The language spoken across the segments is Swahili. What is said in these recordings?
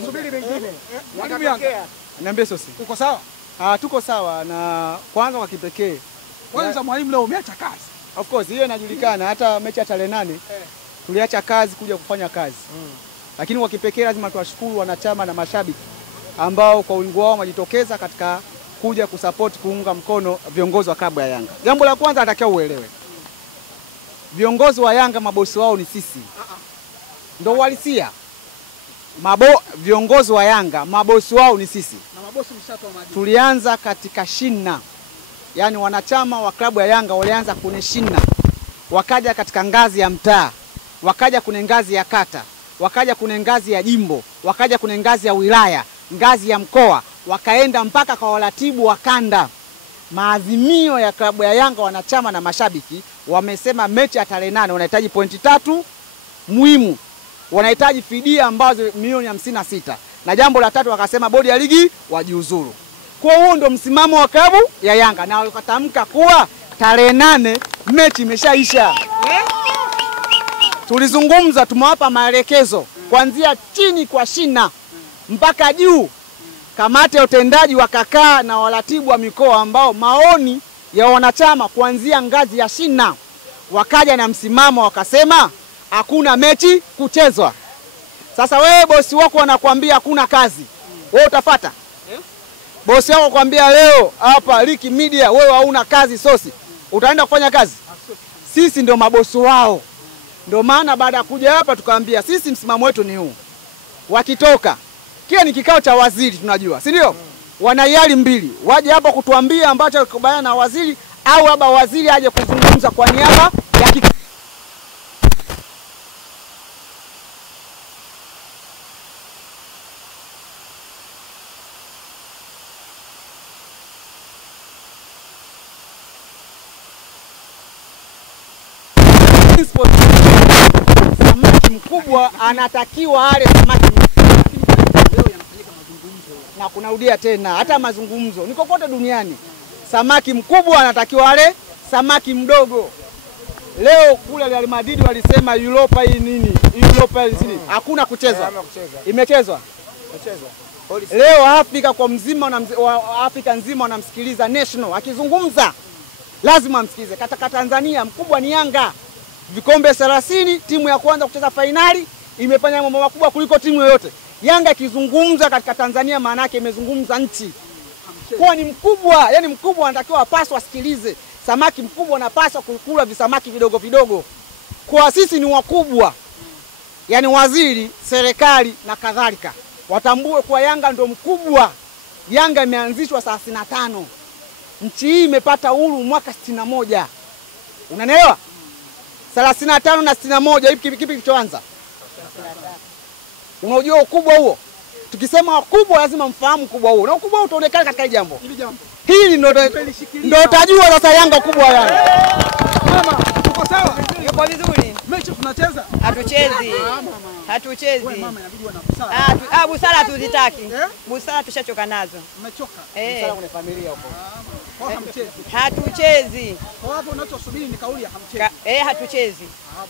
Tunasubiri mengine. Mwalimu Yanga. Niambie Sosi. Uko sawa? Tuko sawa na kwanza kwa kipekee. Kwanza mwalimu leo umeacha kazi. Of course hiyo inajulikana, hata mechi ya tarehe 8 tuliacha kazi kuja kufanya kazi. Lakini kwa kipekee lazima tuwashukuru wanachama na mashabiki ambao kwa wingi wao wamejitokeza katika kuja kusupport, kuunga mkono viongozi wa klabu ya Yanga. Jambo la kwanza natakiwa uelewe, viongozi wa Yanga mabosi wao ni sisi. Ndio uhalisia. Viongozi wa Yanga mabosi wao ni sisi. Na mabosi mshatoa maji. Tulianza katika shina. Yaani wanachama wa klabu ya Yanga walianza kwenye shina. Wakaja katika ngazi ya mtaa, wakaja kwenye ngazi ya kata, wakaja kwenye ngazi ya jimbo, wakaja kwenye ngazi ya wilaya, ngazi ya mkoa, wakaenda mpaka kwa waratibu wa kanda. Maazimio ya klabu ya Yanga wanachama na mashabiki wamesema mechi ya tarehe 8 wanahitaji pointi 3 muhimu. Wanahitaji fidia ambazo milioni 56. Na jambo la 3 wakasema bodi ya ligi wajiuzuru. Kwa huo ndo msimamo wa klabu ya Yanga na wakatamka kuwa tarehe 8 mechi imeshaisha. Tulizungumza, tumewapa maelekezo kuanzia chini kwa shina mpaka juu. Kamati ya utendaji wakakaa na waratibu wa mikoa ambao maoni ya wanachama kuanzia ngazi ya shina wakaja na msimamo, wakasema hakuna mechi kuchezwa. Sasa wewe bosi wako anakuambia hakuna kazi, wewe utafuata? Bosi wako kwambia leo hapa Liki Media wewe hauna kazi Sosi, utaenda kufanya kazi? Sisi ndio mabosi wao. Ndio maana baada ya kuja hapa tukaambia sisi msimamo wetu ni huu. Wakitoka kile ni kikao cha waziri tunajua, si ndio? Wana hiari mbili, waje hapa kutuambia ambacho kikubaliana na waziri au haba waziri aje kuzungumza kwa niaba ya samaki mkubwa anatakiwa ale samaki leo yanafanyika mazungumzo na kunarudia tena hata mazungumzo niko kote duniani. Samaki mkubwa anatakiwa ale samaki mdogo. Leo kule Real Madrid walisema Europa hii nini? Europa hii nini? Hakuna kuchezwa. Imechezwa. Leo Afrika kwa mzima Afrika nzima wanamsikiliza National akizungumza. Lazima msikilize. Katika Tanzania mkubwa ni Yanga. Vikombe 30, timu ya kwanza kucheza fainali, imefanya mambo makubwa kuliko timu yoyote. Yanga ikizungumza katika Tanzania maana yake imezungumza nchi. Kwa ni mkubwa, yani mkubwa anatakiwa apaswa asikilize. Samaki mkubwa anapaswa kukula visamaki vidogo vidogo. Kwa sisi ni wakubwa. Yani waziri, serikali na kadhalika watambue kwa Yanga ndo mkubwa. Yanga imeanzishwa 35. Nchi hii imepata uhuru mwaka 61. Unanielewa? 35 na 61 kipi kilichoanza? Unajua ukubwa huo? Tukisema wakubwa lazima mfahamu ukubwa huo. Na ukubwa huo utaonekana katika jambo. Hili ndio utajua sasa Yanga kubwa Yanga. Mama, uko sawa? Yuko vizuri. Mechi tunacheza? Hatuchezi. Hatuchezi. Wewe mama inabidi wana busara. Busara tuzitaki. Busara tushachoka nazo. Umechoka? Busara kwenye familia huko. Kwa hamchezi. Hatuchezi. Kwa hapo unachosubiri ni kauli ya hamchezi. Hatuchezi. Bwana.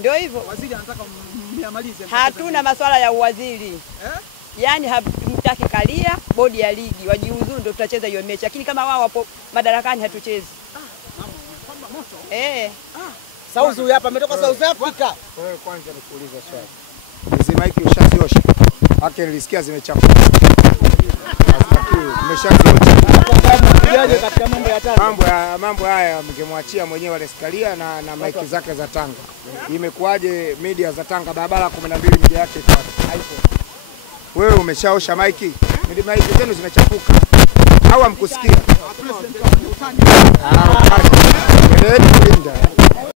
Ndio hivyo. Waziri anataka mniamalize. Hatuna masuala ya uwaziri. Yaani hamtaki kalia bodi ya ligi wajiuzuru ndio tutacheza hiyo mechi. Lakini kama wao wapo madarakani hatuchezi. Mama moto. Sauzi huyu hapa ametoka South Africa. Wewe kwanza nikuulize swali. Hizi maiki ushaziosha? Haki nilisikia zimechafuka. Umeshaziosha. Katika mambo ya Tanga. Mambo haya mngemwachia mwenyewe Aleskalia na maiki zake za Tanga. Imekuwaje media za Tanga barabara 12 media yake iko wapi? Wewe umeshaosha maiki? Maiki zenu zimechafuka. Au hamkusikia? President wa Tanzania. Kulinda.